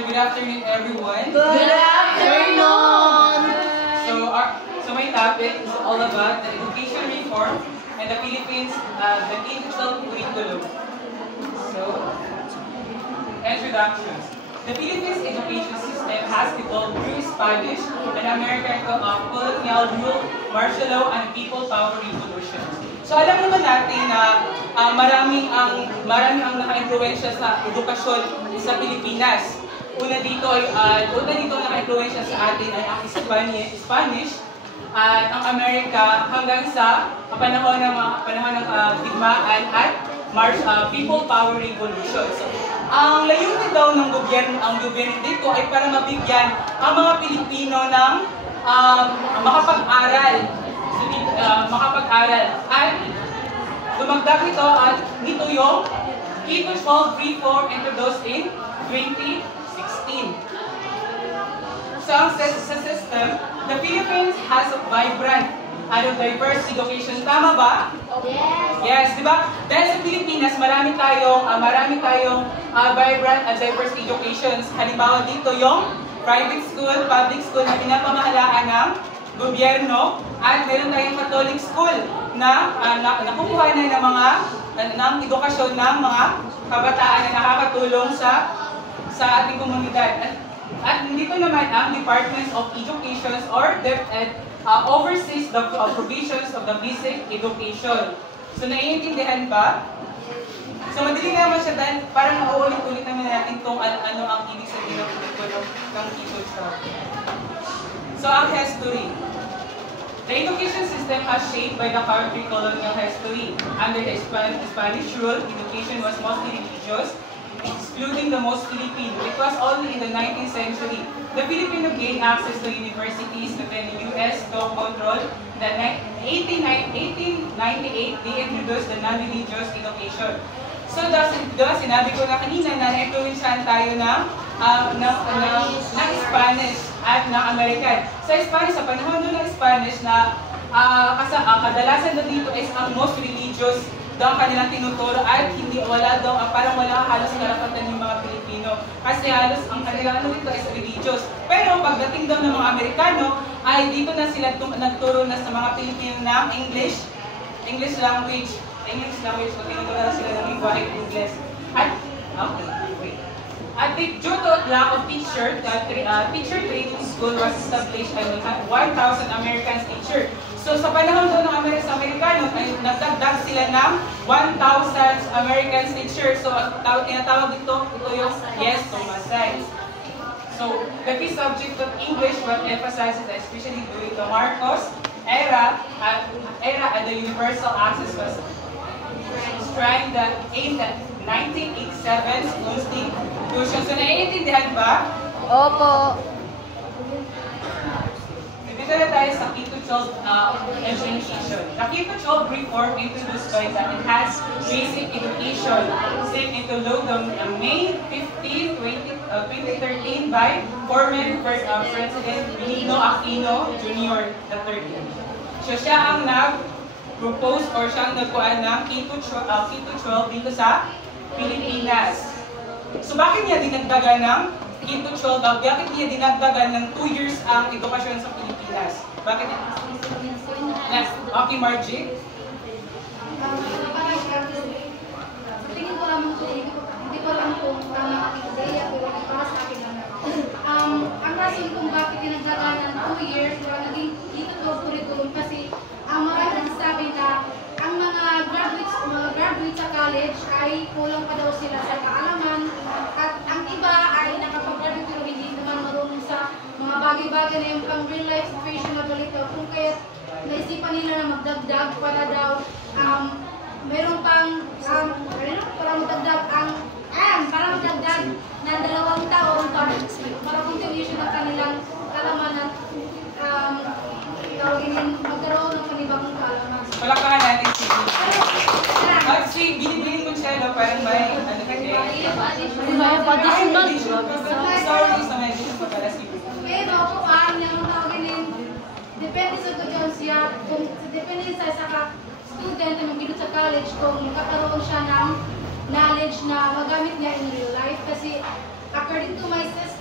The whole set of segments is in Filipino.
So good afternoon, everyone. Good afternoon! So my topic is all about the education reform and the Philippines, the K-12 curriculum. So, introductions. The Philippines education system has evolved through Spanish and American colonial rule, martial law, and people power revolution. So alam naman natin na marami ang naka-influensya sa edukasyon sa Pilipinas. Una dito naka-influensya sa atin ay ang Spanish at ang Amerika hanggang sa panahon ng digmaan at people power revolution. So, ang layunin daw ng gobyerno dito ay para mabigyan ang mga Pilipino ng makapag-aral at dumagdag nito yung K-12 reform introduced in 2016. So ang sa system, the Philippines has a vibrant and diverse education. Tama ba? Yes, di ba? Dahil sa Pilipinas, marami tayong vibrant and diverse educations. Halimbawa dito yung private school, public school na pinapamahalaan ng gobyerno, at meron tayong Catholic school na nakukuha ng edukasyon ng mga kabataan na nakakatulong sa ating komunidad. At dito naman ang Departments of Education oversees the provisions of the basic education. So naiintindihan ba? So madali naman siya dahil parang mauulit-ulit naman natin kung ano ang ibig sabihin ng curriculum ng K-12. So ang history. The education system has shaped by the country colonial history. Under the Spanish rule, education was mostly religious, excluding the most Filipino. It was only in the 19th century the Filipino gained access to universities within the U.S. took control. In 1898, they introduced the non-religious education. So, sinabi ko na kanina na na-influensyahan tayo ng Spanish at ng American. Sa Spanish, sa panahon ng Spanish na kadalasan na dito is ang most religious daw ang kanilang tinuturo at parang wala halos karapatan yung mga Pilipino. Kasi halos ang kanilang dito is religious. Pero pagdating daw ng mga Amerikano, ay dito na sila nagturo na sa mga Pilipino ng English language. So tinuturo na sila ng lingwahe ng English. At due to lack of teacher training school was established and we had 1,000 American teachers. So sa panahon doon ng Amerikano, ay nagdagdag sila ng 1,000 American teachers. So tinatawag ito yung Thomasines. So the key subject of English was emphasized especially during the Marcos era and the universal access was enshrined in the 1987 Constitution. So naiintindihan ba? Opo. Dito na tayo sa K-12 education. The K-12 reform introduced by the Enhanced Basic Education set into law on May 15, 2013 by former President Benigno Aquino Jr. III. So siya ang nag-propose or siya ang nagkuhan ng K-12 dito sa Pilipinas. So bakit niya dinagdagan ng K-12? Bakit niya dinagdagan ng 2 years ang edukasyon sa Pilipinas? Bakit? Okay, Margie? Tingin ko lamang ito, hindi ko lang kung tama aking ideya, pero para sa akin lang. Ang rason kung bakit dinagdagan ng 2 years, para naging K-12 curriculum kasi marami nagsasabi na ang mga graduate sa college ay kulang pa daw sila sa kaalaman at ang iba ay nakapag-graduate pero hindi naman marunong sa mga bagay-bagay na yung pang real life situation na balito. Kung kaya naisipan nila na magdagdag para daw meron pang para magdagdag na 2 taon para continuation ng kanilang kaalaman at magkaroon ng panibagong kaalaman. Palakahan natin si Binibining Conchelo, parang may pero kung yung tawagin yung depende sa kung siya, depende sa student na mag sa college kung magkakaroon siya ng knowledge na magamit niya in real life kasi according to my sister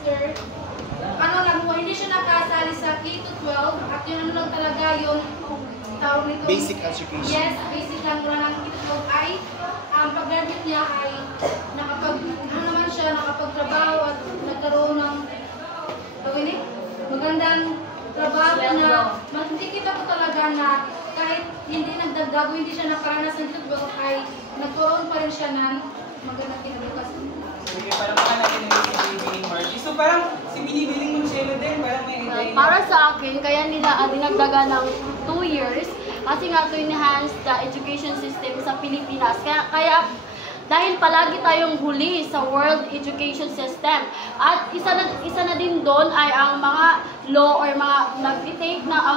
sa K-12 at yung ano lang talaga yung tawag nito. Basic education. Yes, basic lang mula ng K-12 ay pag-graduate niya ay nakapagtrabaho at nagkaroon ng magandang trabaho na makikita ko talaga na kahit hindi nagdagdago, hindi siya nakaranas ng K-12 ay nagkaroon pa rin siya ng magandang kinabukasan. Okay, parang baka natin yung binibining Margie. So parang si binibining mong Shelo din, parang may idea. Para sa akin, kaya nila dinagdagan ng 2 years kasi nga to enhance the education system sa Pilipinas. Kaya dahil palagi tayong huli sa world education system. At isa na din doon ay ang mga law or mga nag-take na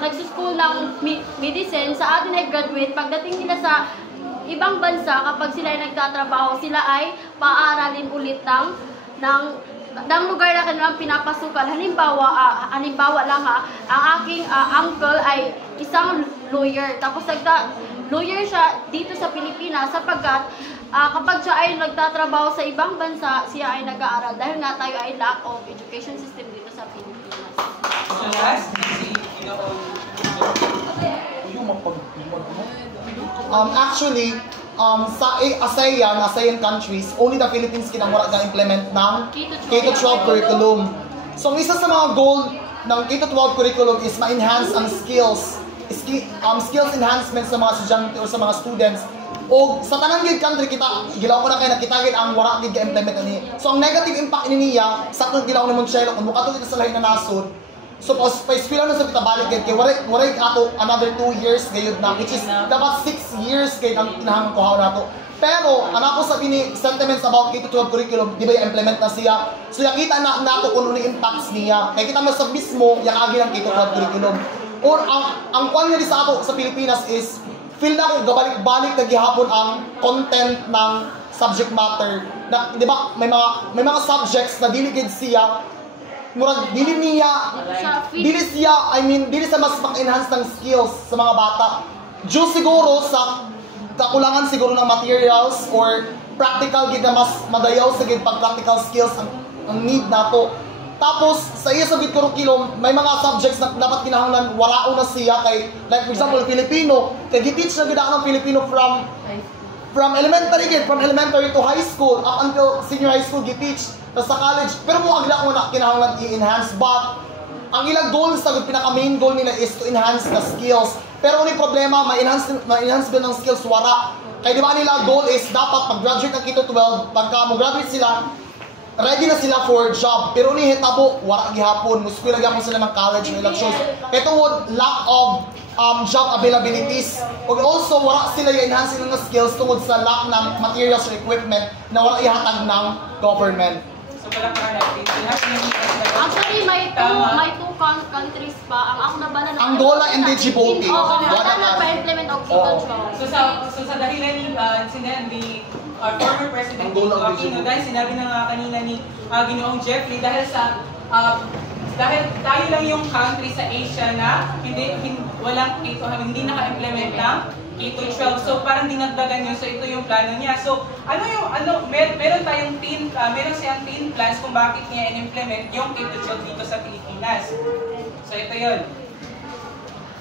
nag-school ng medicine sa atin ay graduate. Pagdating nila sa ibang bansa, kapag sila ay nagtatrabaho, sila ay paaralin ulit ng lugar na kanilang pinapasukan. Halimbawa lang ang aking uncle ay isang lawyer. Tapos lawyer siya dito sa Pilipinas sapagkat kapag siya ay nagtatrabaho sa ibang bansa, siya ay nag-aaral dahil nga tayo ay lack of education system dito sa Pilipinas. So last, si Actually, sa ASEAN countries, only the Philippines kinamura na-implement ng K-12 curriculum. So, ang isa sa mga goal ng K-12 curriculum is ma-enhance ang skills enhancements sa mga estudyante o sa mga students. O sa tanang gid country kita, gilaw ko na kay nakitagid ang wala gid ga-implement ani. So, ang negative impact niya, sa kung gilaw ni Monchelo, kung mukha to sa lahi na nasod, so, pa-ispila na sa kita balik kay waray ato another 2 years gayud na, which is dapat 6 years kay ang kinahang kuhaw nato. Pero, ako sa sentiments about K-12 curriculum, di ba i-implement na siya? So, yakita na nato kung ano impacts niya. Kaya kita mo sa mismo, yakagi ng K-12 curriculum. Or, ang kwan niya sa ato sa Pilipinas is, feel na kung gabalik-balik na gihapon ang content ng subject matter. Na, di ba, may mga subjects na diligid siya, murag dili siya mas mak-enhance ng skills sa mga bata. Due siguro sa kakulangan siguro ng materials or practical gid na mas madayaw sa gid pag practical skills ang need nato. Tapos sa iya sa gid curriculum may mga subjects na dapat kinahanglan walaon na siya kay like for example Filipino, kay gi-teach na gid ang Filipino from elementary to high school up until senior high school gi-teach. Tapos sa college, pero mo agla ko na kinahanglan i-enhance, but ang ilang goal sa pinaka-main goal nila is to enhance the skills. Pero ulit problema, ma-enhance ba ng skills, wala. Kaya di ba nila goal is dapat pag-graduate ng K-12, pagka mo-graduate sila, ready na sila for job. Pero ulit hitabo, wala gihapon, muskwila gihapon sila ng college o elections. Ito would lack of job availabilities. O also, wala sila i-enhance ng skills tungkol sa lack ng materials or equipment na wala ihatag ng government. Actually, may two countries pa. Ang ako nabala na Angola and Djibouti. Wala na pa-implement of K-12. So sa dahilan sinabi our former President Tito Aquino, dahil sinabi na nga kanina ni Ginoong Jeffrey, dahil tayo lang yung country sa Asia na hindi naka-implement ng K-12. So parang dinagdagan yun. So ito yung plano niya. So meron siyang 10 plans kung bakit niya in-implement yung K-12 dito sa Pilipinas. So ito yun.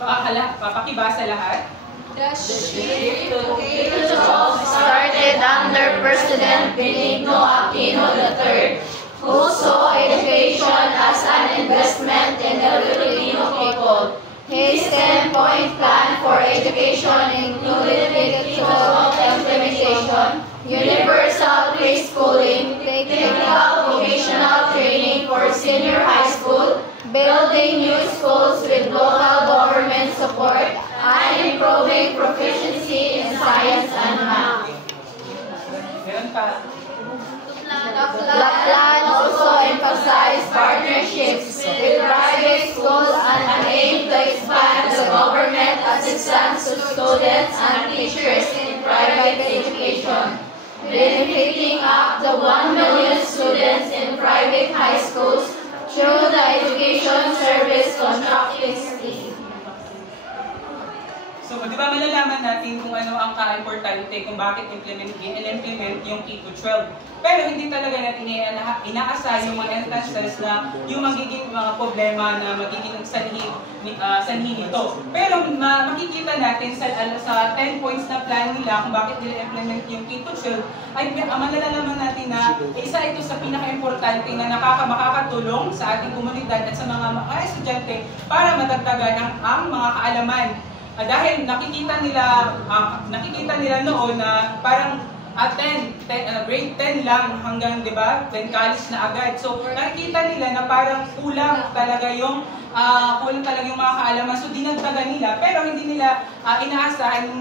Papakibasa lahat. The shift to K-12 started under President Benigno Aquino III, who saw education as an investment in the Filipino people. His 10-point plan for education included K-12 implementation, universal preschooling, technical vocational training for senior high school, building new schools with local government support, and improving proficiency in science and math. The plan also emphasized partnerships with private schools and aimed to expand the government assistance to students and teachers in private education, benefiting up to 1 million students in private high schools through the Education Service Contracting Scheme. So, di ba malalaman natin kung ano ang ka-importante kung bakit in-implement yung K-12. Pero hindi talaga natin inaasay yung mga instances na yung magiging mga problema na magiging sanhi nito. Pero makikita natin sa 10 points na plan nila kung bakit nila implement yung K-12 ay malalaman natin na isa ito sa pinaka-importante na makakatulong sa ating komunidad at sa mga estudyante para madagdagan ang mga kaalaman. Dahil nakikita nila noon na parang grade 10 lang hanggang, di ba, 10 college na agad. So, nakikita nila na parang kulang talaga yung mga kaalaman. So, dinagdagan nila, pero hindi nila inaasahan yung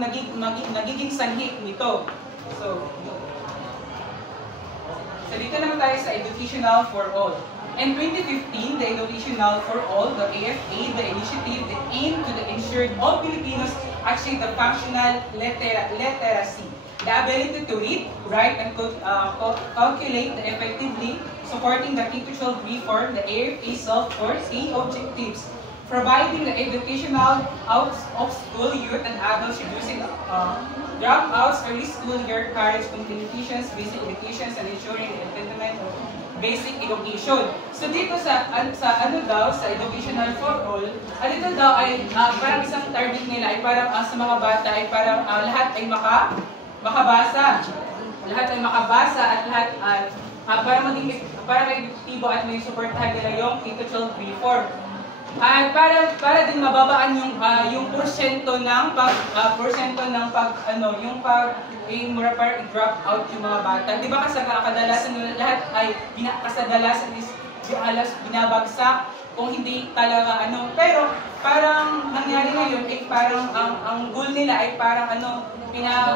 nagiging sanhi nito. So, dito naman tayo sa Educational for All. In 2015, the Educational for All, the AFA, the initiative that aimed to ensure all Filipinos achieve the functional literacy, the ability to read, write, and calculate effectively, supporting the K-12 reform, the AFA self-4 objectives, providing the educational out of school youth and adults, reducing dropouts, early school year courage, communications, basic education, and ensuring the attainment of basic education. So dito sa Educational for All, dito daw ay parang isang target nila ay parang sa mga bata ay parang lahat ay makabasa. Lahat ay makabasa at lahat para may epektibo at may suportahan nila yung K-12 reform. At para din mababaan yung porsyento ng drop out yung mga bata. 'Di ba kasi kadalasan lahat ay binabagsak kung hindi talaga pero parang nangyari ngayon ay parang ang goal nila ay parang no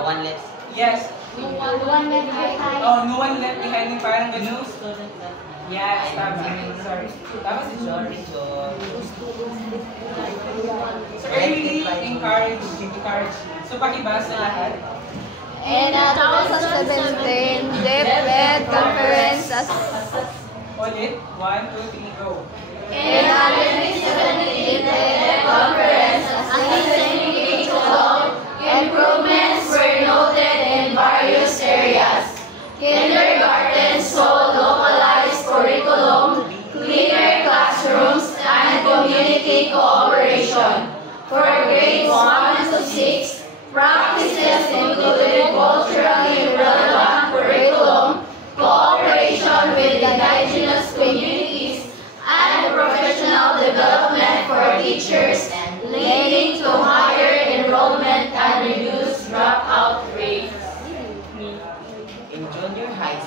one left. Yes. No one left behind. Oh, no one left behind, parang ganun. Yes, tama. Sorry. Tama si John. So, I really encourage. So, pakibasa lahat. In 2017, DepEd Conference Ulit. 1, 2, 3, go. In 2017, DepEd Conference assessing K-12 improvements were noted in various areas. Kindergarten saw localized curriculum, cleaner classrooms, and community cooperation. For grades 1 to 6, practices included culturally relevant curriculum, cooperation with indigenous communities, and professional development for teachers, leading to higher enrollment and reduced dropout rates. In junior high,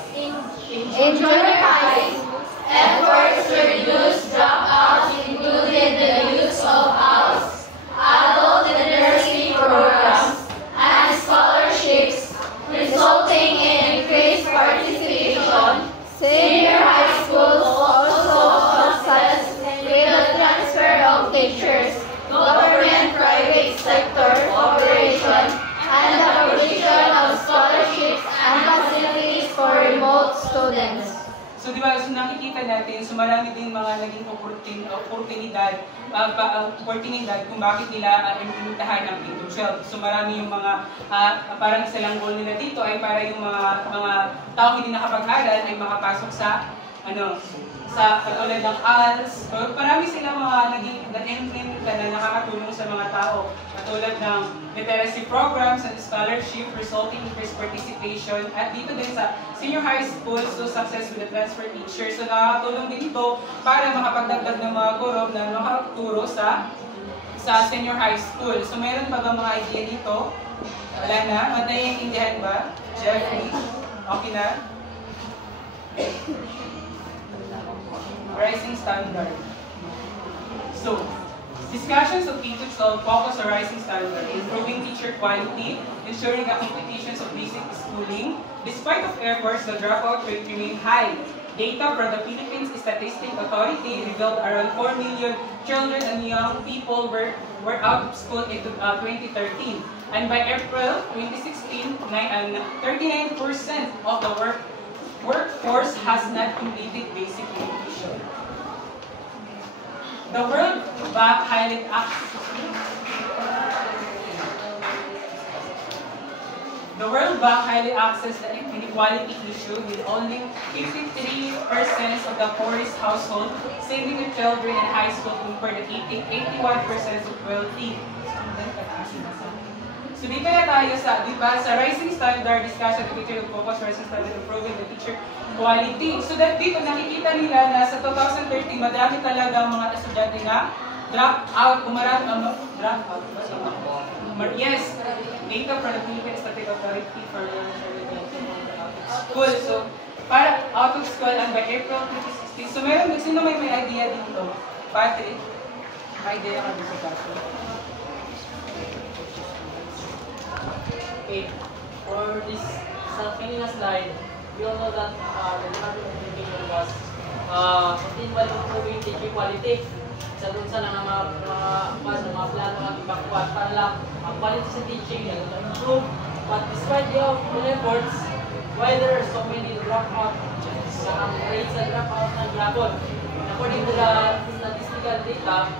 efforts to reduce dropouts included the use of ALS, adult literacy programs, and scholarships, resulting in increased participation. Senior high schools also success with the transfer of teachers, government-private sector cooperation, and the provision of scholarships and facilities for remote students. So, di ba, nakikita natin, marami din mga naging oportunidad kung bakit nila implementahan ang K-12. So, marami yung mga, parang isa lang goal nila dito ay para yung mga tao hindi nakapag-aral ay makapasok sa katulad ng ALS. So, marami silang mga nag-implementa na nakakatulong sa mga tao. Katulad ng literacy programs and scholarship resulting in increased participation. At dito din sa senior high school, so success with the transfer teachers. So, nakakatulong din ito para makapagdagdag ng mga guro na makaturo sa senior high school. So, meron pa ba mga idea dito? Wala na? Naiintindihan ba? Jeffrey? Okay na? Rising standard. So, discussions of K-12 focus on rising standard, improving teacher quality, ensuring the completions of basic schooling. Despite of efforts, the dropout rate remained high. Data from the Philippines Statistics Authority revealed around 4 million children and young people were out of school in 2013. And by April 2016, 39% of the workforce has not completed basic education. The World Bank highlighted The World Bank highly assesses the inequality issue with only 53% of the poorest household saving their children in high school compared to 81% of wealthy. So dito na tayo sa, di ba, sa rising standard discussion, the teacher will focus rising standard improving the teacher quality. So that dito nakikita nila na sa 2013, madami talaga mga estudyante na drop out, drop out. Yes, data from the Philippine Statistic Authority for school. So, para out of school and by April 2016. So meron, sino may idea dito? Patrick, may idea ka dito sa Okay, for this kanina slide, we all know that the Department of Education was continually improving teaching quality. Sa dun sa mga plano ng ibakuan para lang ang quality sa teaching and improve. But despite the efforts, why there are so many dropout, rates and dropout ng Gabon? According to the statistical data,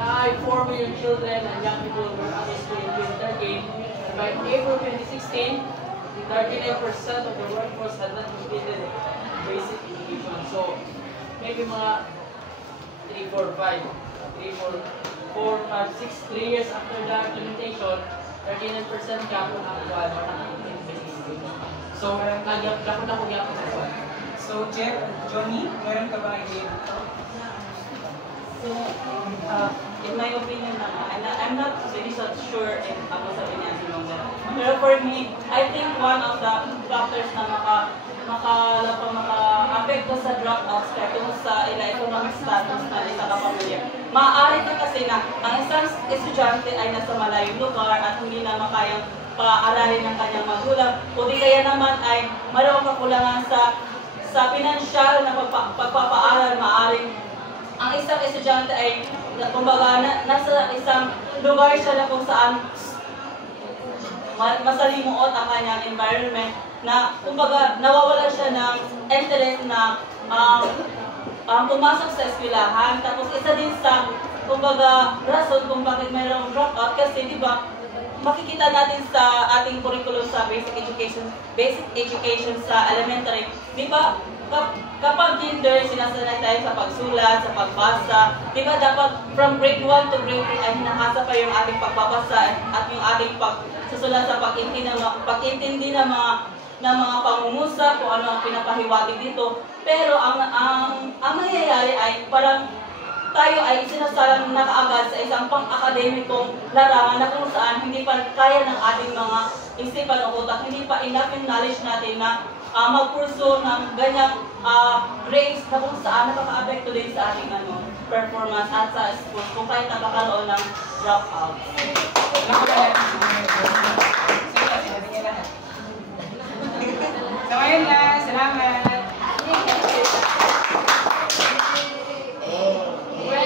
na 4 million children and young people were at school in 2013. By April 2016, 39% of the workforce had not completed basic education. So, maybe mga 3, 4, 3 years after the implementation, 39% kapon ang buwan or nakakita basic education. So, kapon na kung yapon na buwan. So, Jeff, Johnny, meron ka ba idea dito? So, in my opinion, I'm not really so sure if ako sa pinansin mo that. Pero for me, I think one of the factors na maka-apekto sa dropouts kaya kung sa economic status na isang kapamilya. Maaari na kasi na ang isang estudyante ay nasa malayong lugar at hindi na makayang paaralin ng kanyang magulang o di kaya naman ay mayroong kakulangan sa pinansyal na pagpapaaral. Maaring ang isang estudyante ay kumbaga nasa isang lugar siya na kung saan masalimuot ang kanyang environment na kumbaga nawawala siya ng interest na pumasok sa eskwelahan. Tapos isa din sa kumbaga rason kung bakit mayroong dropout kasi di ba makikita natin sa ating curriculum sa basic education sa elementary, di ba? Kapag kinder, sinasanay tayo sa pagsulat, sa pagbasa. Diba dapat from grade 1 to grade 3 ay hinahasa pa yung ating pagbabasa at yung ating pagsusulat sa pag-intindi ng mga pangungusap kung ano ang pinapahiwatig dito. Pero ang nangyayari ay parang tayo ay sinasalang na kaagad sa isang pang-akademikong larangan na kung saan hindi pa kaya ng ating mga isipan o utak, hindi pa enough yung knowledge natin na magpurso ng ganyang grades na kung saan nakaka-apekto din sa ating performance at sa school kung kahit nakakaroon ng dropout.